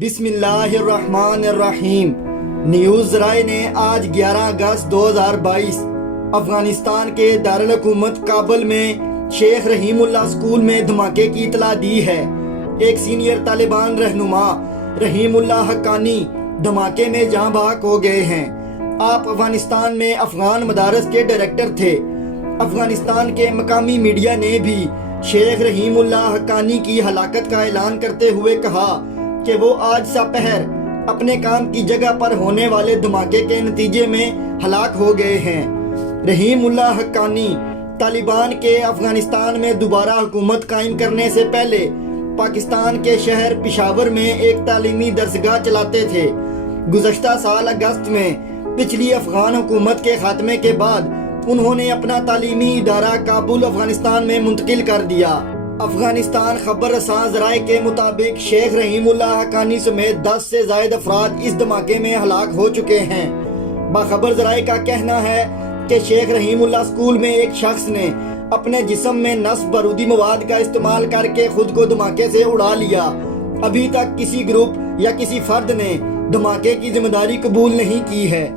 بسم اللہ الرحمن الرحیم۔ نیوز رائے نے آج 11 اگست 2022 افغانستان کے دارالحکومت کابل میں شیخ رحیم اللہ سکول میں دھماکے کی اطلاع دی ہے۔ ایک سینئر طالبان رہنما رحیم اللہ حقانی دھماکے میں جاں بحق ہو گئے ہیں۔ آپ افغانستان میں افغان مدارس کے ڈائریکٹر تھے۔ افغانستان کے مقامی میڈیا نے بھی شیخ رحیم اللہ حقانی کی ہلاکت کا اعلان کرتے ہوئے کہا کہ وہ آج سپہر اپنے کام کی جگہ پر ہونے والے دھماکے کے نتیجے میں ہلاک ہو گئے ہیں۔ رحیم اللہ حقانی طالبان کے افغانستان میں دوبارہ حکومت قائم کرنے سے پہلے پاکستان کے شہر پشاور میں ایک تعلیمی درسگاہ چلاتے تھے۔ گزشتہ سال اگست میں پچھلی افغان حکومت کے خاتمے کے بعد انہوں نے اپنا تعلیمی ادارہ کابل افغانستان میں منتقل کر دیا۔ افغانستان خبر رساں ذرائع کے مطابق شیخ رحیم اللہ حقانی سمیت 10 سے زائد افراد اس دھماکے میں ہلاک ہو چکے ہیں۔ باخبر ذرائع کا کہنا ہے کہ شیخ رحیم اللہ سکول میں ایک شخص نے اپنے جسم میں نصب بارودی مواد کا استعمال کر کے خود کو دھماکے سے اڑا لیا۔ ابھی تک کسی گروپ یا کسی فرد نے دھماکے کی ذمہ داری قبول نہیں کی ہے۔